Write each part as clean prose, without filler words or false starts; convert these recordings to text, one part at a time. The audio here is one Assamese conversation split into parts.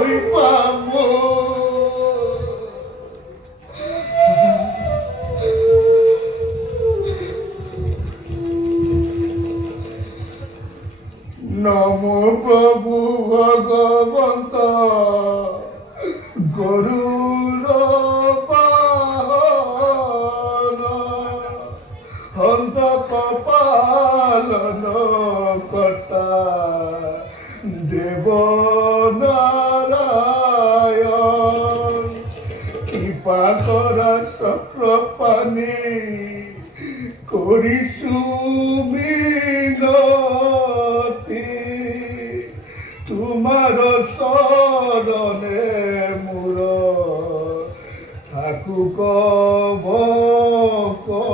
কৰিবা নমো প্ৰভু ভগবন্ত গৰুৰ বাহন হন্ত কপালন কৰ্তা দেব নাৰায়ণ কৃপা কৰা চক্ৰপাণি কৰিছো মিনতি তোমাৰ চৰণে মোৰ থাকুক ভকতি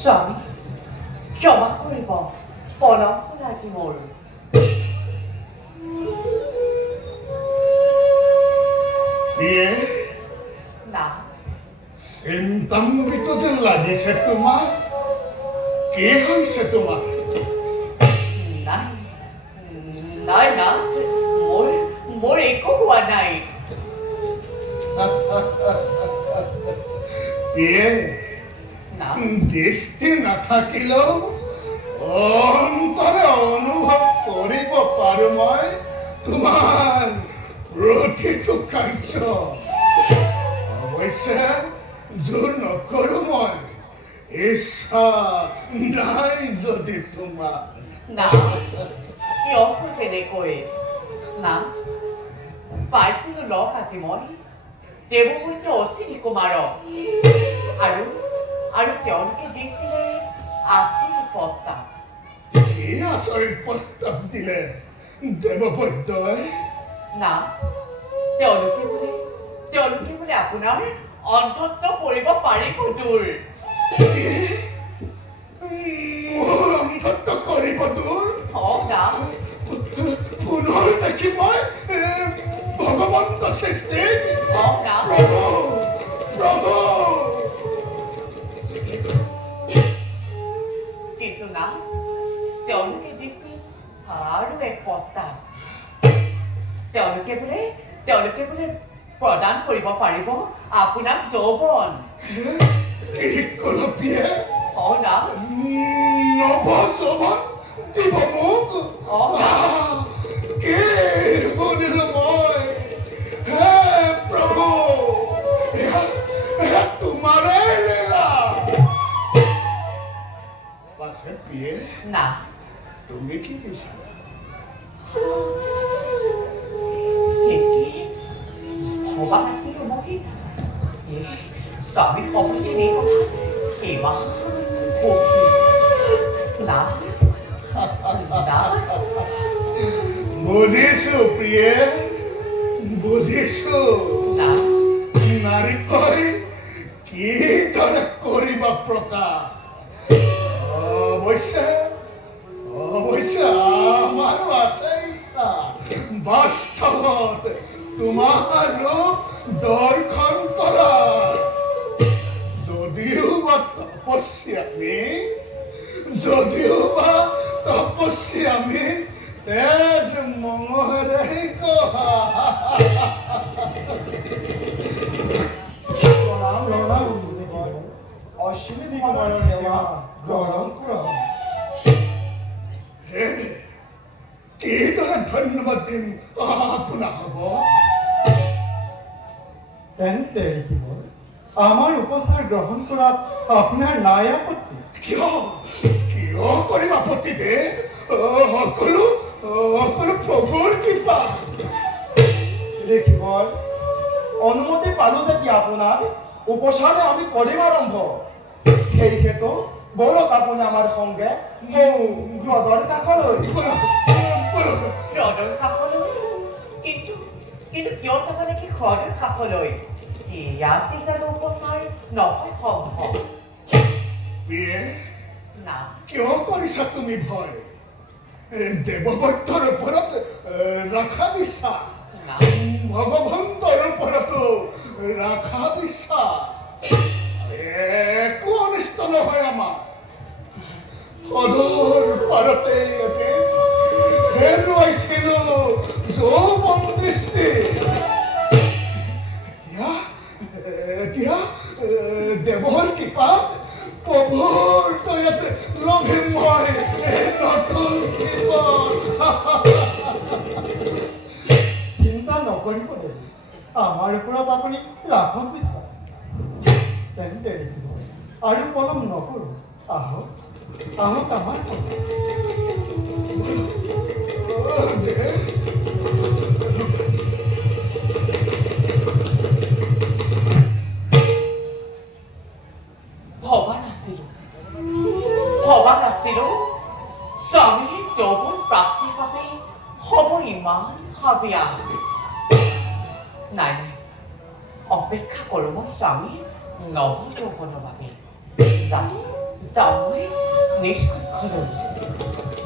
স্বামী ক্ষমা কৰিব প্ৰণাম আজি মোৰ না চিন্তামৃত যেন লাগিছে তোমাক কি হৈছে তোমাৰ নাই নাই না মোৰ একো হোৱা নাই দৃষ্টি নাথাকিলেও অন্তৰে অনুভৱ কৰিব পাৰো মই তোমাৰ প্ৰতিটো কাৰ্য অৱশ্যে জোৰ নকৰো মই ইচ্ছা নাই যদি তোমাৰ না কিয় তেনেকৈ না পাইছিলো লগ আজি মই দেৱমূৰ্তি অশ্বিনী কুমাৰক আৰু তেওঁলোকে দিছিলে আচৰিত প্ৰস্তাৱ কি আচৰিত প্ৰস্তাৱ দিলে দেৱবৈদ্যই না তেওঁলোকে বোলে আপোনাৰ অন্তত কৰিব পাৰিব দূৰ মোৰ অন্তত কৰিব দূৰ না পুনৰ দেখি মই ভগৱন্ত সৃষ্টি না প্ৰভু প্ৰভু কিন্তু না তেওঁলোকে দিছিল আৰু এক প্ৰস্তাৱ তেওঁলোকে বোলে প্ৰদান কৰিব পাৰিব আপোনাক যৌৱন না নৱ যৌৱন দিব মোক কি শুনিলো মই হে প্ৰভু তোমাৰে লীলা পাছে পিয়ে না তুমি কি বিচাৰা ভবা নাছিলো মই স্বামী সমুচি নেই কথা সেৱা না বুজিছো প্ৰিয়ে বুজিছো নাৰীকৈ কিদৰে কৰিবা প্ৰকাশ অৱশ্যে আমাৰো আছে ইচ্ছা বাস্তৱত তোমাৰ ৰূপ দৰ্শন কৰা যদিও বা তপস্যা আমি তেজ মঙহেৰে অশ্বিনী কুমাৰৰ সেৱা গ্ৰহণ কৰা কিদৰে ধন্যবাদ দিম আপোনাক হ'ব তেন্তে আমাৰ উপচাৰ গ্ৰহণ কৰাত আপোনাৰ নাই আপত্তি কিয় কৰিম আপত্তি দে সকলো প্ৰভুৰ কৃপা দেখিব অনুমতি পালো যেতিয়া আপোনাৰ উপচাৰে আমি কৰিম আৰম্ভ সেই হেতু বলক আপুনি আমাৰ সংগে হ্ৰদৰ কাষলৈ কিন্তু কিয় যাব নেকি হ্ৰদৰ কাষলৈ ইয়াতে জানো উপচাৰ নহয় সম্ভৱ না কিয় কৰিছা তুমি ভয় দেৱবৈত্যৰ ওপৰত ৰাখা বিশ্বাস না ভগৱন্তৰ ওপৰতো ৰাখা বিশ্বাস একো অনিষ্ট নহয় আমাৰ সদৰ পাৰতে হেৰুৱাইছিলো যৌৱন দৃষ্টি এতিয়া দেৱৰ কৃপাত প্ৰভুৰ দয়াতে লভিম মই নতুন জীৱন চিন্তা নকৰিব দেৱী আমাৰ ওপৰত আপুনি ৰাখক বিশ্বাস তেন্তে আৰু পলম নকৰোঁ আহক আহক আমাৰ ভবা নাছিলো স্বামীৰ যৌৱন প্ৰাপ্তিৰ বাবে হ'ব ইমান হাবিয়া নাই নাই অপেক্ষা কৰোঁ মই স্বামীৰ নৱ যৌৱনৰ বাবে যাওঁ মই নিষ্কক্ষলৈ